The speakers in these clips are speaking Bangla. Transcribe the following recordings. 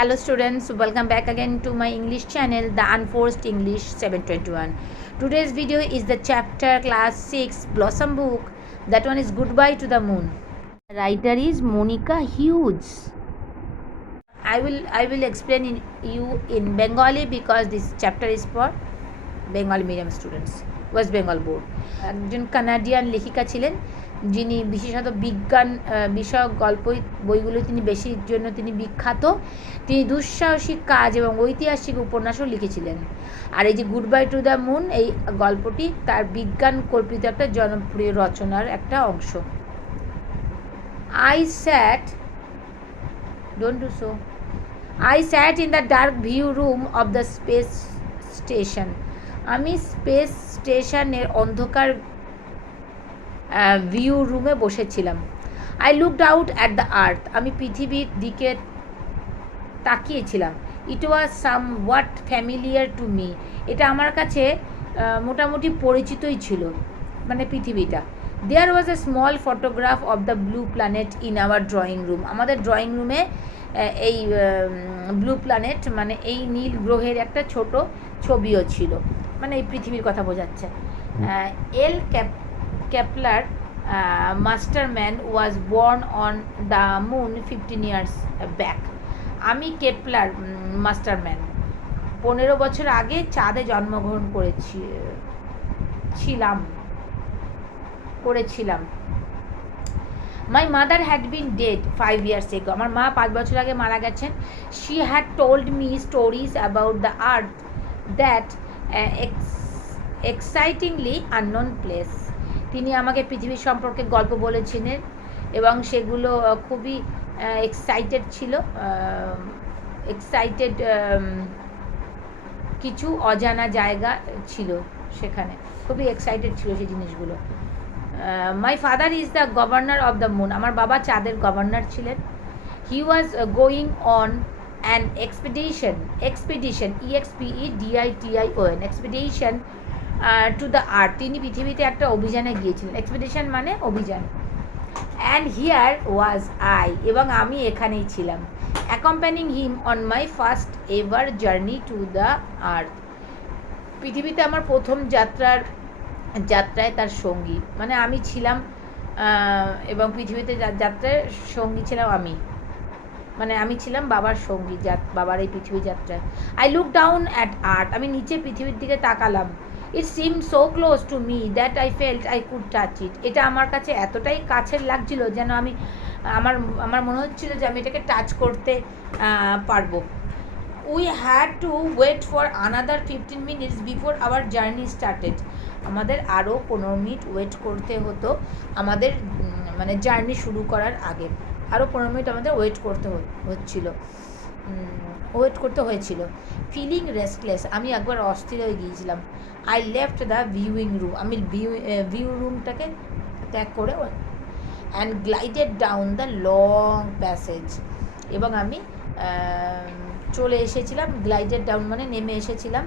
Hello students, welcome back again to my English channel, The Unforced English 721. Today's video is the chapter class 6 Blossom book. That one is Goodbye to the Moon. The writer is Monica Hughes. I will explain you in Bengali because this chapter is for Bengali medium students, West Bengal board. একজন কানাডিয়ান লেখিকা ছিলেন যিনি বিশেষত বিজ্ঞান বিষয়ক গল্প বইগুলো তিনি বেশির জন্য তিনি বিখ্যাত। তিনি দুঃসাহসিক কাজ এবং ঐতিহাসিক উপন্যাসও লিখেছিলেন। আর এই যে good bye to the moon এই গল্পটি তার বিজ্ঞান কল্পিত একটা জনপ্রিয় রচনার একটা অংশ। I sat in the dark view room of the space station. আমি স্পেস স্টেশনের অন্ধকার ভিউ রুমে বসেছিলাম। I looked out at the earth, আমি পৃথিবীর দিকে তাকিয়েছিলাম। It was somewhat familiar to me, এটা আমার কাছে মোটামুটি পরিচিতই ছিল, মানে পৃথিবীটা। There was a small photograph of the blue planet in our drawing room, আমাদের ড্রয়িং রুমে এই ব্লু প্ল্যানেট মানে এই নীল গ্রহের একটা ছোট ছবিও ছিল, মানে এই পৃথিবীর কথা বোঝাচ্ছে। L Kepler Masterman was born on the moon 15 years ব্যাক। আমি কেপলার মাস্টারম্যান 15 বছর আগে চাঁদে জন্মগ্রহণ করেছিলাম। My mother had been dead 5 years ago, আমার মা 5 বছর আগে মারা গেছেন। She had told me stories about the earth that excitingly unknown place. তিনি আমাকে পৃথিবীর সম্পর্কে গল্প বলেছিলেন এবং সেগুলো খুবই এক্সাইটেড কিছু অজানা জায়গা ছিল সেখানে, খুবই এক্সাইটেড ছিল সেই জিনিসগুলো। My father is the governor of the moon, আমার বাবা চাঁদের গভর্নর ছিলেন। He was going on an expedition expedition to the earth, তিনি পৃথিবীতে একটা অভিযানে গিয়েছিলেন। এক্সপিডিশন মানে অভিযান। অ্যান্ড হিয়ার ওয়াজ আই, এবং আমি এখানেই ছিলাম। Accompanying him on my first ever journey to the earth, পৃথিবীতে আমার প্রথম যাত্রায় তার সঙ্গী, মানে আমি ছিলাম এবং পৃথিবীতে যাত্রায় সঙ্গী ছিলাম আমি, মানে আমি ছিলাম বাবার সঙ্গী বাবার এই পৃথিবী যাত্রায়। I look down at earth, আমি নিচে পৃথিবীর দিকে তাকালাম। It seem so close to me that I felt I could touch it, এটা আমার কাছে এতটাই কাছের লাগছিল যেন আমি আমার মনে হচ্ছিল যে আমি এটাকে টাচ করতে পারবো। We had to wait for another 15 minutes before our journey started, আমাদের আরও 15 মিনিট ওয়েট করতে হতো আমাদের মানে জার্নি শুরু করার আগে। আরও 15 মিনিট আমাদের ওয়েট করতে হয়েছিল। ফিলিং রেস্টলেস, আমি একবার অস্থির হয়ে গিয়েছিলাম। I left the viewing room, আমি ভিউ রুমটাকে ত্যাগ করে and glided down the long passage, এবং আমি চলে এসেছিলাম। গ্লাইডেড ডাউন মানে নেমে এসেছিলাম।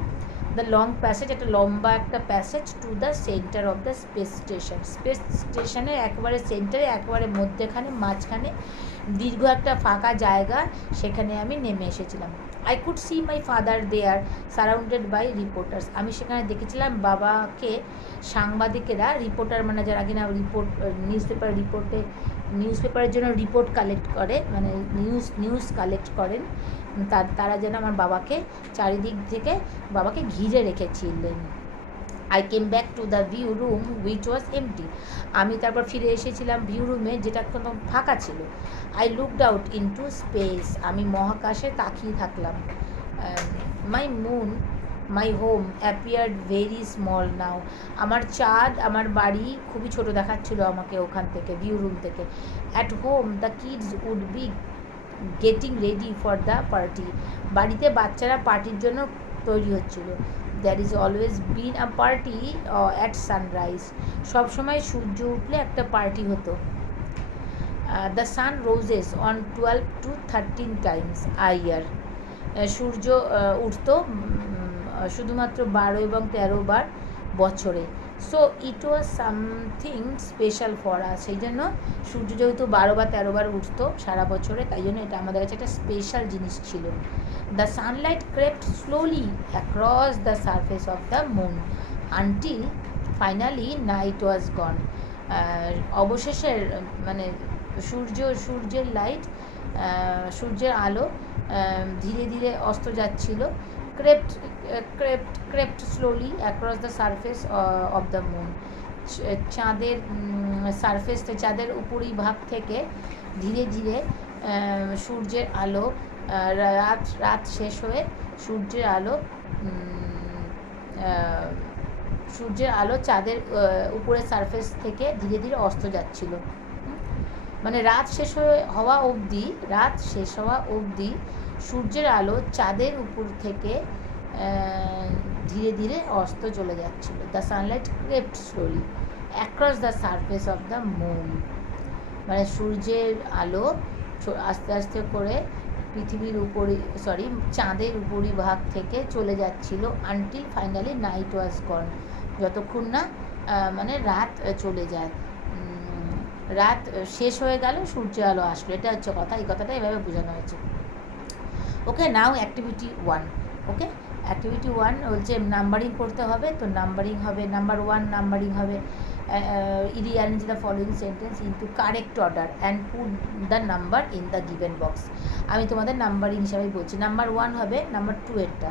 দ্য লং প্যাসেজ, একটা লম্বা একটা passage to the centre of the space স্টেশনের একেবারে সেন্টারে, একেবারে মধ্যেখানে মাঝখানে দীর্ঘ একটা ফাঁকা জায়গা, সেখানে আমি নেমে এসেছিলাম। I could see my father there surrounded by reporters, আমি সেখানে দেখেছিলাম বাবাকে সাংবাদিকেরা, রিপোর্টার মানে যারা কিনা নিউজপেপারের জন্য রিপোর্ট কালেক্ট করে, মানে নিউজ কালেক্ট করেন, তারা যেন আমার বাবাকে চারিদিক থেকে বাবাকে ঘিরে রেখেছিলেন। I came back to the view room which was empty, আমি তারপর ফিরে এসেছিলাম ভিউ রুমে যেটা কোনো ফাঁকা ছিল। I looked out into space, আমি মহাকাশে তাকিয়ে থাকলাম। My home appeared very small now, আমার চাঁদ, আমার বাড়ি খুবই ছোট দেখাচ্ছিল আমাকে ওখান থেকে, ভিউ রুম থেকে। At home the kids would be getting ready for the party, বাড়িতে বাচ্চারা পার্টির জন্য তৈরি হচ্ছিল। There is always been a party at sunrise, সবসময় সূর্য উঠলে একটা পার্টি হতো। The sun roses on 12 to 13 times a year, সূর্য উঠত শুধুমাত্র 12 এবং 13 বার বছরে। So it was something special for us. সেই জন্য সূর্য যেহেতু 12 বা 13 বার উঠতো সারা বছরে, তাই জন্য এটা আমাদের কাছে একটা স্পেশাল জিনিস ছিল। The sunlight crept slowly across the surface of the moon until finally night was gone. অবশেষে মানে সূর্যের লাইট, সূর্যের আলো ধীরে ধীরে অস্ত যাচ্ছিল। Crept slowly across the surface of the moon. চাঁদের সারফেস, চাঁদের উপরিভাগ থেকে ধীরে ধীরে সূর্যের আলো, রাত শেষ হয়ে সূর্যের আলো চাঁদের উপরের সারফেস থেকে ধীরে ধীরে অস্ত যাচ্ছিল। মানে রাত শেষ হওয়া অবধি সূর্যের আলো চাঁদের উপর থেকে ধীরে ধীরে অস্ত চলে যাচ্ছিল। The sunlight crept slowly across the surface of the moon. মানে সূর্যের আলো আস্তে আস্তে করে চাঁদের উপরিভাগ থেকে চলে যাচ্ছিল। আনটিল ফাইনালি নাইট ওয়াজ গন, যতক্ষণ না মানে রাত চলে যায়, রাত শেষ হয়ে গেল, সূর্য আলো আসলো। এটা হচ্ছে কথা, এই কথাটা এভাবে বোঝানো হয়েছে। ওকে, নাও অ্যাক্টিভিটি 1। ওকে, অ্যাক্টিভিটি 1 বলছে নাম্বারিং করতে হবে। তো নাম্বারিং হবে, নাম্বার 1 নাম্বারিং হবে rearrange the following sentence into correct order and put the number in the given box. আমি তোমাদের নাম্বারিং হিসাবে বলছি। নাম্বার 1 হবে নাম্বার 2 এরটা,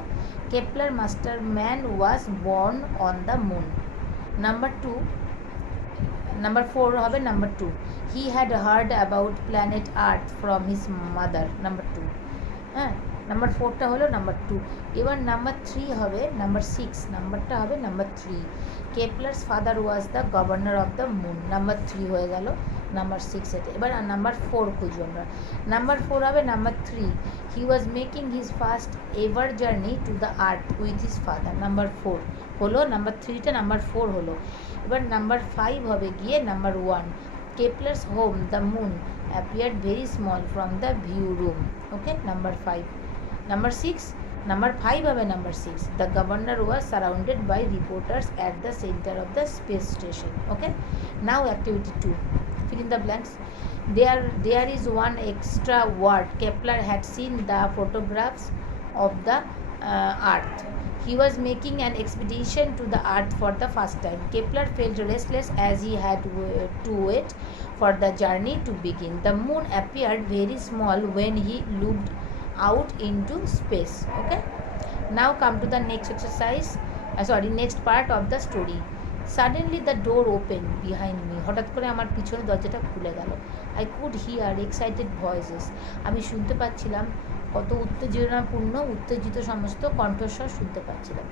Kepler Masterman was born on the moon. Number 4 হবে number 2, he had heard about planet earth from his mother. Number 2, হ্যাঁ। নাম্বার 4টা হলো নাম্বার 2। এবার নাম্বার 3 হবে নাম্বার 6, নাম্বারটা হবে number 3, কেপলার্স father was the governor of the moon. Number 3 হয়ে গেল নাম্বার 6 এতে। এবার নাম্বার 4 খুঁজবো আমরা। নাম্বার 4 হবে number 3, he was making his first ever journey to the earth with his father. Number 4 হলো, নাম্বার 3টা নাম্বার 4 হলো। এবার নাম্বার 5 হবে গিয়ে number 1, Kepler's home the moon appeared very small from the view room. Okay, number 5। Number 5 হবে number 6, the governor was surrounded by reporters at the centre of the space station. Okay, now activity 2, fill in the blanks. There is one extra word. Kepler had seen the photographs of the earth. He was making an expedition to the earth for the first time. Kepler felt restless as he had to wait for the journey to begin. The moon appeared very small when he looked out into space. Okay, now come to the next exercise, next part of the story. Suddenly the door opened behind me. হঠাৎ করে আমার পিছনে দরজাটা খুলে গেল। I could hear excited voices. আমি শুনতে পাচ্ছিলাম কত উত্তেজিত সমস্ত কণ্ঠস্বর শুনতে পাচ্ছিলাম।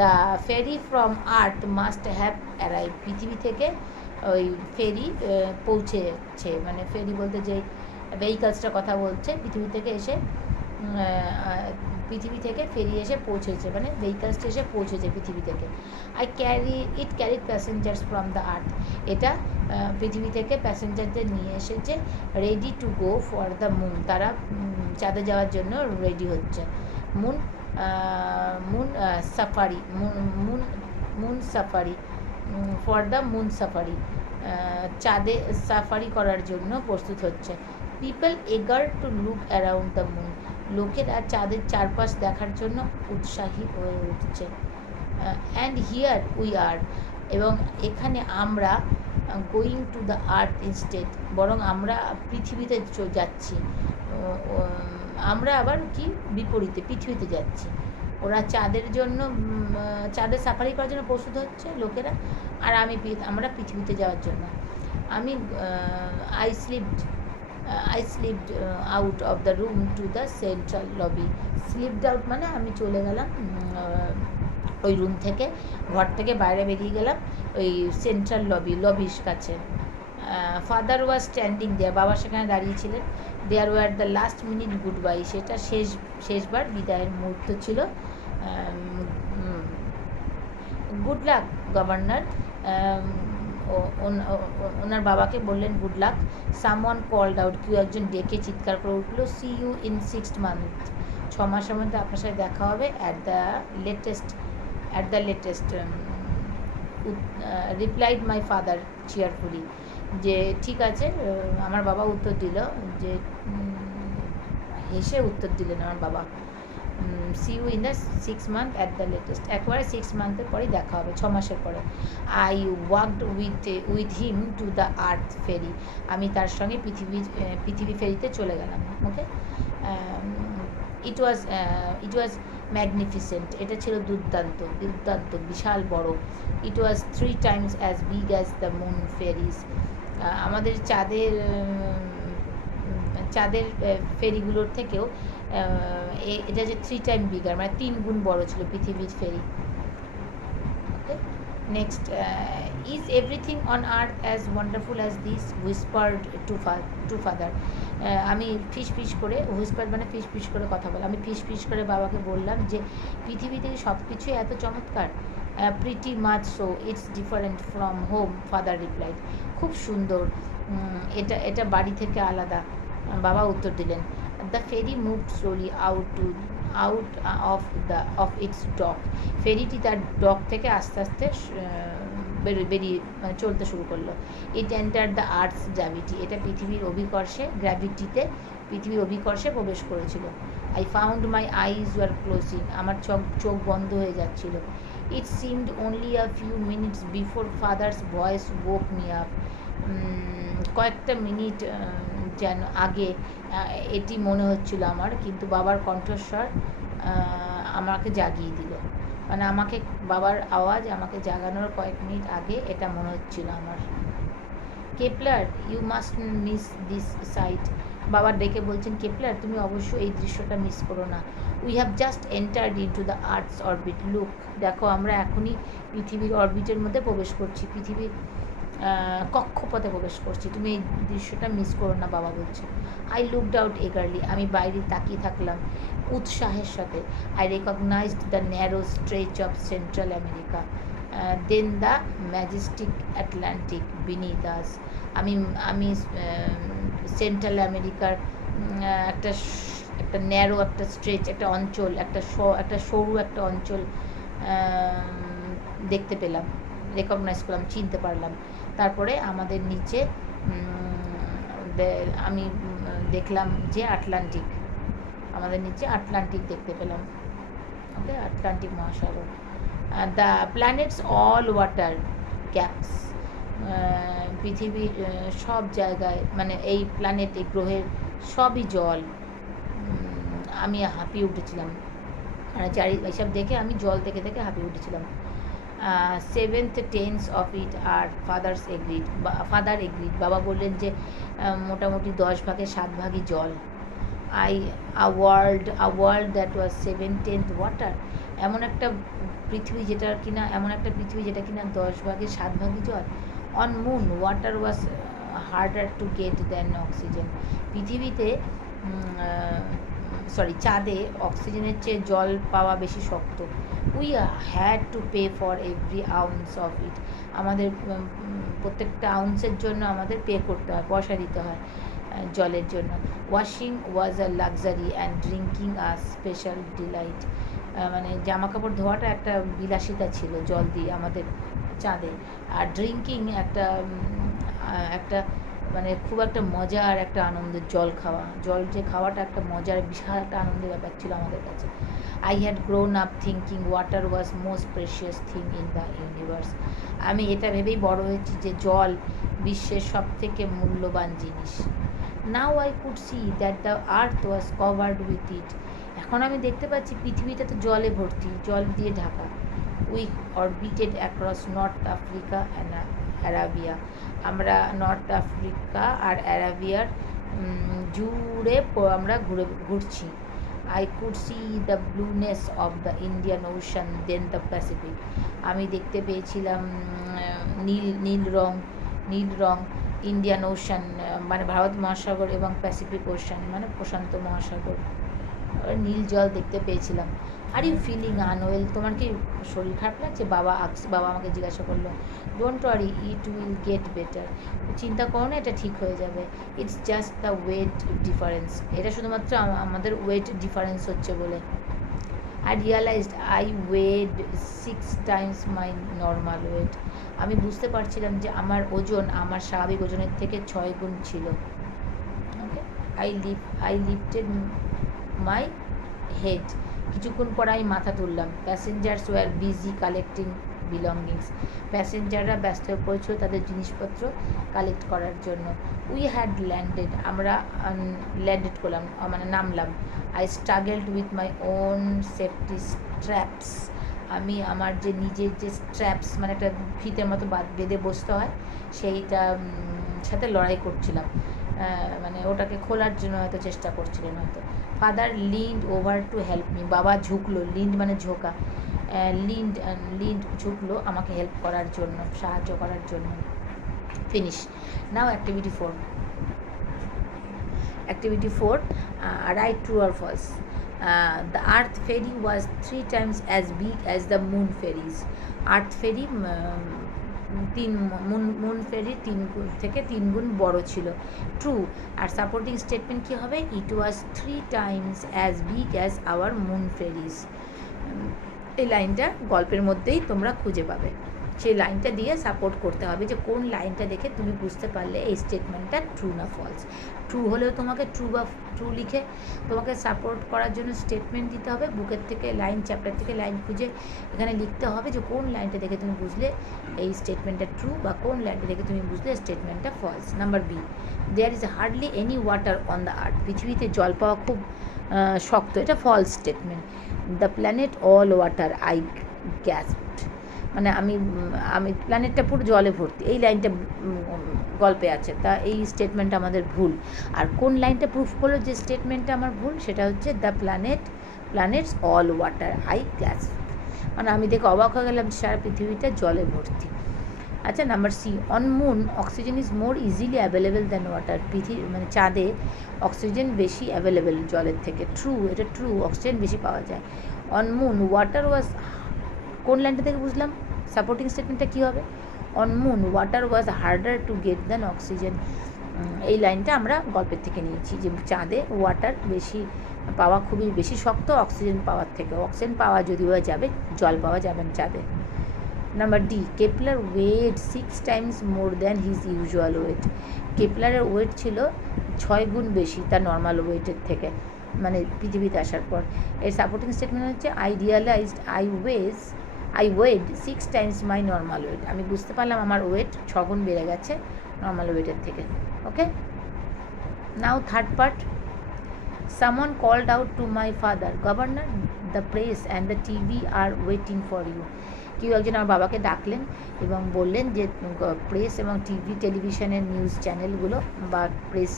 The ferry from earth must have arrive. পৃথিবী থেকে ওই ফেরি পৌঁছেছে, মানে ফেরি বলতে যে ভেহিকালসটার কথা বলছে, পৃথিবী থেকে ফেরি এসে পৌঁছেছে, মানে ভেহিকালসটা এসে পৌঁছেছে পৃথিবী থেকে। It carried passengers from the earth. এটা পৃথিবী থেকে প্যাসেঞ্জারদের নিয়ে এসেছে। Ready to go for the moon. তারা চাঁদে যাওয়ার জন্য রেডি হচ্ছে। Moon safari for the moon safari. চাঁদে সাফারি করার জন্য প্রস্তুত হচ্ছে। People eager to look around the moon. লোকেরা চাঁদের চারপাশ দেখার জন্য উৎসাহী হয়ে উঠছে। And here we are. এবং এখানে আমরা going to the earth instead. বরং আমরা পৃথিবীতে যাচ্ছি। আমরা আবার কি বিপরীতে পৃথিবীতে যাচ্ছি। ওরা চাঁদের জন্য চাঁদের সাফারি করার জন্য প্রস্তুত হচ্ছে লোকেরা, আর আমরা পৃথিবীতে যাওয়ার জন্য। আমি I slipped out of the room to the central lobby. Slipped out মানে আমি চলে গেলাম ওই রুম থেকে, ঘর থেকে বাইরে বেরিয়ে গেলাম ওই সেন্ট্রাল লবির কাছে। Father was standing there. বাবা সেখানে দাঁড়িয়েছিলেন। There were the last minute goodbye. সেটা শেষবার বিদায়ের মুহূর্ত ছিল। Good luck governor. ওনার বাবাকে বললেন good luck. Someone called out. কেউ একজন ডেকে চিৎকার করে উঠল, সি ইউ ইন 6 months। 6 মাসের মধ্যে আপনার সাথে দেখা হবে at the latest replied my father cheerfully, যে ঠিক আছে। আমার বাবা উত্তর দিল যে হেসে উত্তর দিলেন আমার বাবা, see you in the 6 month at the latest, একবারে 6 মান্থের পরেই দেখা হবে, 6 মাসের পরে। I walked with him to the earth ferry, আমি তার সঙ্গে পৃথিবী ফেরিতে চলে গেলাম। ওকে, ইট ওয়াজ ম্যাগনিফিসেন্ট, এটা ছিল দুর্দান্ত দুর্দান্ত, বিশাল বড়। It was 3 times as big as the moon ferries, আমাদের চাঁদের ফেরিগুলোর থেকেও এটা যে 3 times বিগার, মানে 3 গুণ বড় ছিল পৃথিবীর ferry. Okay, next, is everything on earth as wonderful as this, whispered to father, আমি ফিস করে, হুইসপার্ড মানে ফিস করে কথা বলা, আমি ফিস করে বাবাকে বললাম যে পৃথিবীতে সব কিছুই এত চমৎকার। Pretty much so, it's different from home, father replied, খুব সুন্দর, এটা বাড়ি থেকে আলাদা, বাবা উত্তর দিলেন। The ferry moved slowly out of its dock, ফেরিটি তার ডক থেকে আস্তে আস্তে বেরিয়ে মানে চলতে শুরু করলো। ইট এন্টার দ্য আর্থস গ্র্যাভিটি, এটা পৃথিবীর অভিকর্ষে প্রবেশ করেছিল। I found my eyes were closing, আমার চোখ বন্ধ হয়ে যাচ্ছিল। ইট seemed only a few minutes before father's voice woke me up, কয়েকটা মিনিট যেন আগে এটি মনে হচ্ছিল আমার, কিন্তু বাবার কণ্ঠস্বর আমাকে জাগিয়ে দিল, মানে বাবার আওয়াজ আমাকে জাগানোর কয়েক মিনিট আগে এটা মনে হচ্ছিল আমার। Kepler, you must miss this sight, বাবা ডেকে বলছেন, কেপলার তুমি অবশ্যই এই দৃশ্যটা মিস করো না। We have just entered into the earths orbit, look, দেখো আমরা এখনই পৃথিবীর অরবিটের মধ্যে প্রবেশ করছি, পৃথিবীর কক্ষপথে প্রবেশ করছি, তুমি এই দৃশ্যটা মিস করো না, বাবা বলছে। আই লুকড আউট এগারলি, আমি বাইরে তাকিয়ে থাকলাম উৎসাহের সাথে। I recognised the narrow stretch of Central America, then the majestic Atlantic beneath us, আমি সেন্ট্রাল আমেরিকার একটা ন্যারো একটা স্ট্রেচ, একটা অঞ্চল, একটা সরু একটা অঞ্চল দেখতে পেলাম, রেকগনাইজ করলাম, চিনতে পারলাম। তারপরে আমাদের নিচে আমি দেখলাম যে আটলান্টিক, আমাদের নিচে আটলান্টিক দেখতে পেলাম। ওকে, আটলান্টিক মহাসাগর। The planets all water caps, পৃথিবীর সব জায়গায়, মানে এই প্ল্যানেট, এই গ্রহের সবই জল। আমি হাঁপিয়ে উঠেছিলাম, মানে এইসব দেখে আমি জল দেখে হাঁপিয়ে উঠেছিলাম। 7th tenths of it are father agreed, বাবা বললেন যে মোটামুটি 10 ভাগের 7 ভাগই জল। আ ওয়ার্ল্ড দ্যাট ওয়াজ 7/10 ওয়াটার, এমন একটা পৃথিবী যেটা কিনা 10 ভাগের 7 ভাগই জল। On moon water was harder to get than oxygen, পৃথিবীতে চাঁদে অক্সিজেনের চেয়ে জল পাওয়া বেশি শক্ত। We had to pay for every ounce of it, আমাদের প্রত্যেকটা আউন্সের জন্য আমাদের পে করতে হয়, পয়সা দিতে হয় জলের জন্য। Washing was a luxury and drinking a special delight, মানে জামা কাপড় ধোয়াটা একটা বিলাসিতা ছিল জল দিয়ে আমাদের চাঁদে, আর ড্রিঙ্কিং একটা মানে খুব একটা মজার একটা আনন্দের, জল যে খাওয়াটা একটা মজার, বিশাল একটা আনন্দের ব্যাপার ছিল আমাদের কাছে। I had grown up thinking water was most precious thing in the universe, আমি এটা ভেবেই বড় হয়েছি যে জল বিশ্বের সব থেকে মূল্যবান জিনিস। Now I could see that the earth was covered with it, এখন আমি দেখতে পাচ্ছি পৃথিবীটা তো জলে ভর্তি, জল দিয়ে ঢাকা। We orbited across North Africa and Arabia, আমরা নর্থ আফ্রিকা আর অ্যারাবিয়ার জুড়ে আমরা ঘুরছি। I could see the blueness of the Indian Ocean then the Pacific, আমি দেখতে পেয়েছিলাম নীল রং ইন্ডিয়ান ওশান, মানে ভারত মহাসাগর, এবং প্যাসিফিক ওশান মানে প্রশান্ত মহাসাগর, নীল জল দেখতে পেয়েছিলাম। আর ইউ ফিলিং আনওয়েল, তোমার কি শরীর খারাপ লাগছে? বাবা আমাকে জিজ্ঞাসা করলো। Don't worry, it will get better, চিন্তা করো না, এটা ঠিক হয়ে যাবে। It's just the weight difference, এটা শুধুমাত্র আমাদের ওয়েট ডিফারেন্স হচ্ছে বলে। I realized I weighed 6 times my normal weight. আমি বুঝতে পারছিলাম যে আমার ওজন আমার স্বাভাবিক ওজনের থেকে 6 গুণ ছিল। Okay, I lifted my head. কিছুক্ষণ পর আমি মাথা তুললাম। Passengers were busy collecting belongings. প্যাসেঞ্জাররা ব্যস্ত হয়ে পড়েছিল তাদের জিনিসপত্র কালেক্ট করার জন্য। We had landed. আমরা ল্যান্ডেড করলাম, মানে নামলাম। I struggled with my own safety straps. আমি আমার যে নিজের যে স্ট্র্যাপস, মানে একটা ফিতের মতো বেঁধে বসতে হয়, সেইটা সাথে লড়াই করছিলাম। মানে ওটাকে খোলার জন্য হয়তো চেষ্টা করছিলেন হয়তো। Father leaned over to help me. বাবা ঝুঁকলো, লিন্ড মানে ঝোঁকা, লিন্ড ঝুঁকলো আমাকে হেল্প করার জন্য, সাহায্য করার জন্য। Finish. Now activity 4। Activity 4, write true or false. The earth fairy was 3 times as big as the moon fairies. Earth fairy moon ferry 3 গুণ বড় ছিল। ট্রু। আর সাপোর্টিং স্টেটমেন্ট কী হবে? It was 3 times as big as our moon fairies. এই লাইনটা গল্পের মধ্যেই তোমরা খুঁজে পাবে। সেই লাইনটা দিয়ে সাপোর্ট করতে হবে যে কোন লাইনটা দেখে তুমি বুঝতে পারলে এই স্টেটমেন্টটা ট্রু না ফলস। ট্রু হলেও তোমাকে ট্রু লিখে তোমাকে সাপোর্ট করার জন্য স্টেটমেন্ট দিতে হবে। বুকের থেকে লাইন, চ্যাপ্টার থেকে লাইন খুঁজে এখানে লিখতে হবে যে কোন লাইনটা দেখে তুমি বুঝলে এই স্টেটমেন্টটা ট্রু, বা কোন লাইনটা দেখে তুমি বুঝলে স্টেটমেন্টটা false. Number B, there is hardly any water on the earth. পৃথিবীতে জল পাওয়া খুব শক্ত, এটা false statement. The planet all water, I gasped. মানে আমি প্ল্যানেটটা পুরো জলে ভর্তি, এই লাইনটা গল্পে আছে, তা এই স্টেটমেন্টটা আমাদের ভুল। আর কোন লাইনটা প্রুফ করলো যে স্টেটমেন্টটা আমার ভুল? সেটা হচ্ছে the planets all water, I gas. মানে আমি দেখে অবাক হয়ে গেলাম সারা পৃথিবীটা জলে ভর্তি। আচ্ছা, number C, on moon oxygen is more easily available than water. মানে চাঁদে অক্সিজেন বেশি অ্যাভেলেবেল জলের থেকে। ট্রু, এটা ট্রু, অক্সিজেন বেশি পাওয়া যায়। অন মুন ওয়াটার ওয়াজ, কোন লাইনটা থেকে বুঝলাম? সাপোর্টিং স্টেটমেন্টটা কী হবে? On moon water was harder to get than oxygen. এই লাইনটা আমরা গল্পের থেকে নিয়েছি যে চাঁদে ওয়াটার বেশি পাওয়া খুবই বেশি শক্ত অক্সিজেন পাওয়ার থেকে। অক্সিজেন পাওয়া যদিও যাবে, জল পাওয়া যাবে না চাঁদে। Number D, Kepler weight 6 times more than his usual weight. কেপলারের ওয়েট ছিল 6 গুণ বেশি তার নর্মাল ওয়েটের থেকে, মানে পৃথিবীতে আসার পর। এর সাপোর্টিং স্টেটমেন্ট হচ্ছে I realised I ওয়েড 6 times my normal wait. আমি বুঝতে পারলাম আমার ওয়েট 6 গুণ বেড়ে গেছে নর্মাল ওয়েটের থেকে। Okay, now third part. Someone called out to my father, governor, the press and the TV are waiting for you. কেউ একজন আমার বাবাকে ডাকলেন এবং বললেন যে প্রেস এবং টেলিভিশনের নিউজ চ্যানেলগুলো বা প্রেস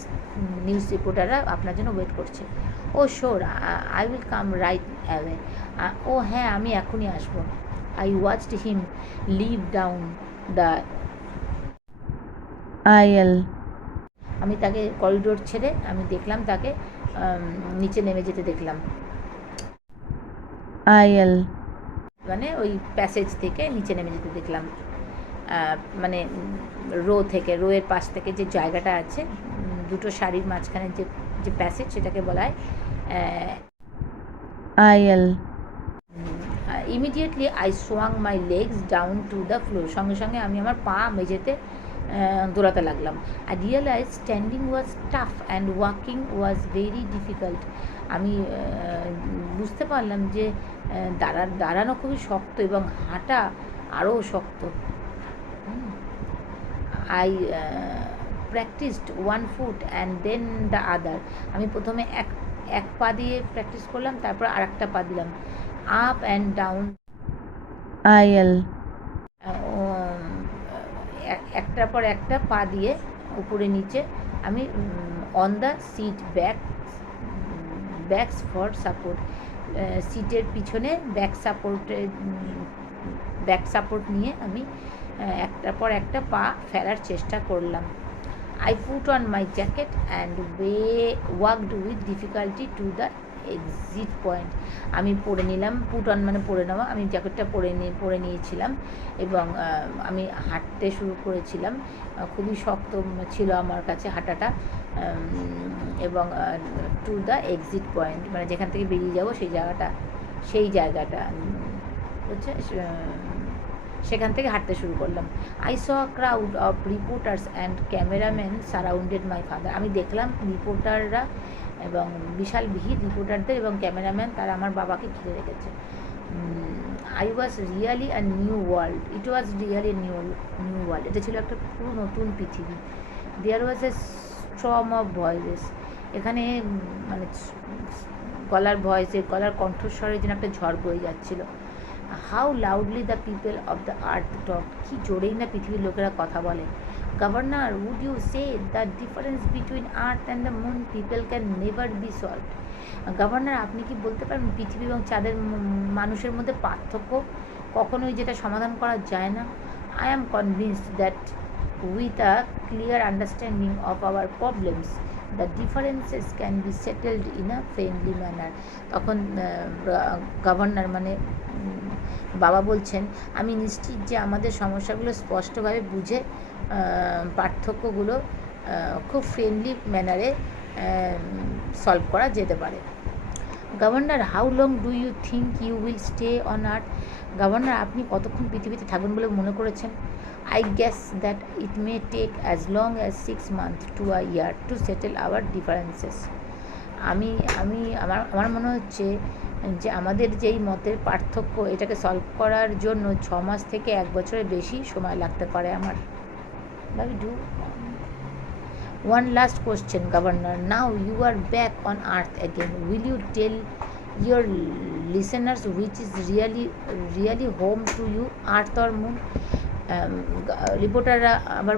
নিউজ রিপোর্টাররা আপনার জন্য ওয়েট করছে। Oh sure, I will come right away. ও হ্যাঁ, আমি এখনই আসবো। I watched him leave down the aisle. আমি তাকে করিডোর ছেড়ে আমি দেখলাম তাকে নিচে নেমে যেতে দেখলাম। aisle মানে ওই প্যাসেজ থেকে নিচে নেমে যেতে দেখলাম। মানে রোয়ের পাশ থেকে যে জায়গাটা আছে, দুটো শাড়ির মাঝখানে যে প্যাসেজ, সেটাকে বলা হয় aisle. Immediately I swung my legs down to the floor. সঙ্গে সঙ্গে আমি আমার পা মেঝেতে দোলাতে লাগলাম। I realise standing was tough and walking was very difficult. আমি বুঝতে পারলাম যে দাঁড়ানো খুবই শক্ত এবং হাঁটা আরও শক্ত। I practised 1 foot and then the other. আমি প্রথমে এক পা দিয়ে প্র্যাকটিস করলাম, তারপর আর একটা পা দিলাম। আপ অ্যান্ড ডাউন আইএল, একটার পর একটা পা দিয়ে উপরে নিচে আমি on the seat backs for support. সিটের পিছনে ব্যাক সাপোর্ট নিয়ে আমি একটার পর একটা পা ফেলার চেষ্টা করলাম। I put on my jacket and walked with difficulty to the exit point. আমি পরে নিলাম, পুট অন মানে পরে নেওয়া। আমি জ্যাকেটটা পরে নিয়েছিলাম এবং আমি হাঁটতে শুরু করেছিলাম। খুবই শক্ত ছিল আমার কাছে হাঁটাটা, এবং টু দ্য এক্সিট পয়েন্ট মানে যেখান থেকে বেরিয়ে যাব সেই জায়গাটা সেই জায়গাটা হচ্ছে সেখান থেকে হাঁটতে শুরু করলাম। I saw crowd of reporters and cameraman surrounded my father. আমি দেখলাম রিপোর্টাররা এবং বিশাল ভিড় রিপোর্টারদের এবং ক্যামেরাম্যান তারা আমার বাবাকে ঘিরে রেখেছে। I was really a new world, it was really new world. এটা ছিল একটা পুরো নতুন পৃথিবী। দেয়ার was a storm of voices, এখানে মানে গলার ভয়েসে, গলার কণ্ঠস্বরের জন্য একটা ঝড় বয়ে যাচ্ছিল। How loudly the people of the earth talk, কী জোরেই না পৃথিবীর লোকেরা কথা বলে। Governor, would you say the difference between earth and the moon people can never be solve. Governor, আপনি কি বলতে পারবেন পৃথিবী এবং চাঁদের মানুষের মধ্যে পার্থক্য কখনোই যেটা সমাধান করা যায় না? I am convinced that with a clear understanding of our problems the differences can be settled in a friendly manner. তখন গভর্নর মানে বাবা বলছেন, আমি নিশ্চিত যে আমাদের সমস্যাগুলো স্পষ্টভাবে বুঝে পার্থক্যগুলো খুব ফ্রেন্ডলি ম্যানারে সলভ করা যেতে পারে। Governor, how long do you think you will stay on earth? Governor, আপনি কতক্ষণ পৃথিবীতে থাকবেন বলে মনে করেছেন? I guess that it may take as long as 6 months to a year to settle our differences. আমার মনে হচ্ছে যে আমাদের যেই মতের পার্থক্য এটাকে সলভ করার জন্য 6 মাস থেকে 1 বছরের বেশি সময় লাগতে পারে আমার। Do one last question, Governor. Now you are back on earth again. Will you tell your listeners which is really home to you, earth or moon? রিপোর্টাররা আবার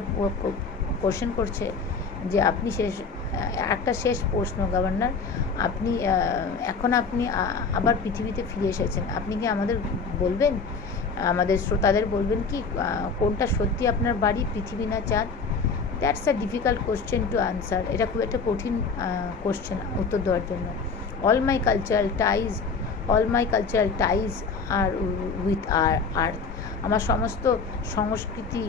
কোশ্চেন করছে যে আপনি একটা শেষ প্রশ্ন গভর্নর, আপনি আপনি আবার পৃথিবীতে ফিরে এসেছেন, আপনি কি আমাদের বলবেন, আমাদের শ্রোতাদের বলবেন কি কোনটা সত্যি আপনার বাড়ি, পৃথিবী না চাঁদ? That's a difficult question to answer. এটা খুব একটা কঠিন কোশ্চেন উত্তর দেওয়ার জন্য। All my cultural ties are with earth. আমার সমস্ত সংস্কৃতি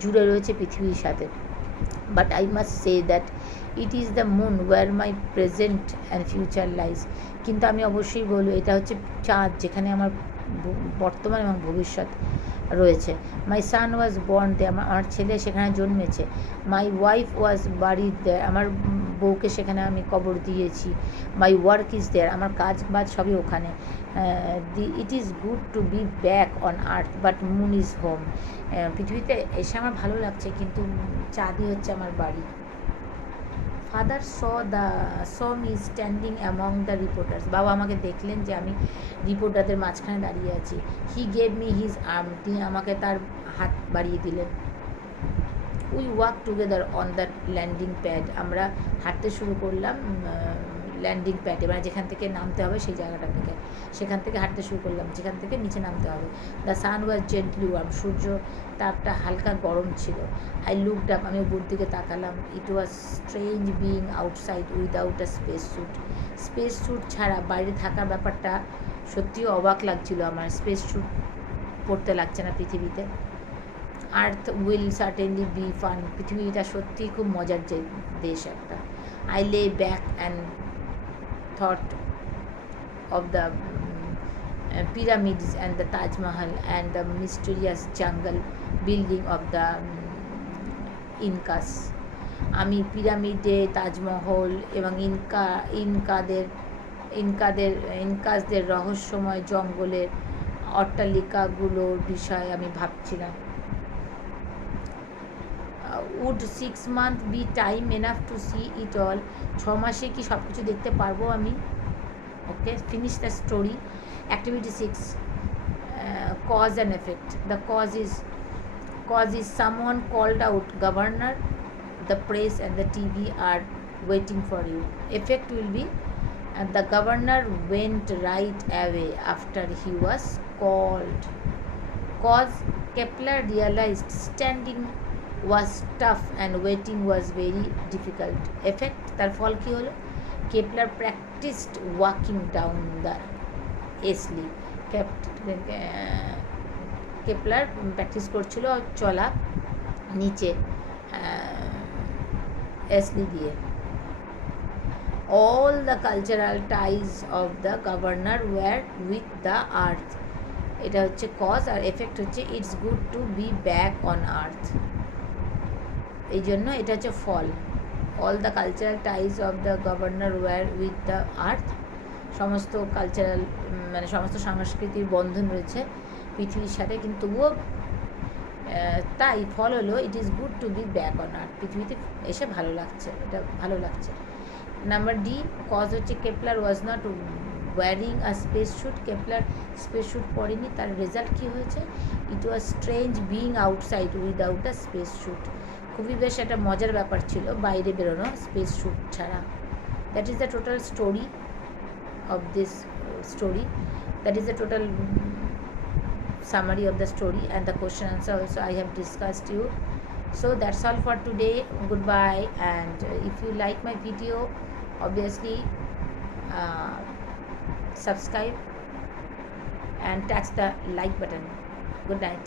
জুড়ে রয়েছে পৃথিবীর সাথে। But I must say that it is the moon where my present and future lies. কিন্তু আমি অবশ্যই বলবো এটা হচ্ছে চাঁদ, যেখানে আমার বর্তমান এবং ভবিষ্যৎ রয়েছে। মাই সান ওয়াজ বর্ন দে, আমার ছেলে সেখানে জন্মেছে। মাই ওয়াইফ ওয়াজ বারিড দেয়ার, আমার বউকে সেখানে আমি কবর দিয়েছি। মাই ওয়ার্ক ইজ দেয়ার, আমার কাজ বাজ সবই ওখানে। It is good to be back on earth but moon is home. পৃথিবীতে এসে আমার ভালো লাগছে, কিন্তু চাঁদই হচ্ছে আমার বাড়ি। Father saw me standing among the reporters. বাবা আমাকে দেখলেন যে আমি রিপোর্টারদের মাঝখানে দাঁড়িয়ে আছি। He gave me his arm, তিনি আমাকে তার হাত বাড়িয়ে দিলেন। We walk together on the landing pad, আমরা হাঁটতে শুরু করলাম ল্যান্ডিং প্যাডে, মানে যেখান থেকে নামতে হবে সেই জায়গাটা থেকে, সেখান থেকে হাঁটতে শুরু করলাম যেখান থেকে নিচে নামতে হবে। The sun was gently warm, সূর্য তাপটা হালকা গরম ছিল। আই লুকড আপ, আমি উপর দিকে তাকালাম। It was strange being outside without a space suit ছাড়া বাইরে থাকার ব্যাপারটা সত্যিও অবাক লাগছিল আমার। স্পেস স্যুট পড়তে লাগছে না পৃথিবীতে। আর্থ উইল সার্টেনলি বি ফান, পৃথিবীটা সত্যিই খুব মজার যে দেশ একটা। আই লে back and thought of the pyramids and the Taj Mahal and the mysterious jungle building of the Incas. আমি পিরামিডে, তাজমহল এবং ইনকাসদের রহস্যময় জঙ্গলের অট্টালিকাগুলোর বিষয়ে আমি ভাবছিলাম। Would 6 months be time enough to see it all? 6 মাসে কি সব কিছু দেখতে পারবো আমি? Okay, finish the story. Activity 6, cause and effect. The cause is someone called out, Governor, the press and the TV are waiting for you. Effect will be the governor went right away after he was called. Cause, Kepler realized standing was tough and waiting was very difficult. Effect, তার ফল কী হলো? Kepler practiced walking down the Esley. Kepler practice করছিল চলা নিচে এসলি দিয়ে। all the cultural ties of the governor were with the earth. এটা হচ্ছে কজ, আর এফেক্ট হচ্ছে it's good to be back on earth. এই জন্য এটা হচ্ছে ফল। All the cultural ties of the governor were with the earth, সমস্ত কালচারাল মানে সমস্ত সাংস্কৃতিক বন্ধন রয়েছে পৃথিবীর সাথে, কিন্তু তবুও তাই ফল হলো it is good to be back on earth, পৃথিবীতে এসে ভালো লাগছে, এটা ভালো লাগছে। নাম্বার ডি, কজ হচ্ছে Kepler was not wearing a space suit, Kepler space suit পরেনি, তার রেজাল্ট কী হয়েছে, it was strange being outside without a space suit, খুবই বেশ একটা মজার ব্যাপার ছিল বাইরে বেরোনো স্পেস শ্যুট ছাড়া। That is the total story of this story, that is the total summary of the story, and the question answer also I have discussed you. So that's all for today. Goodbye, and if you like my video, obviously subscribe and touch the like button. Good night.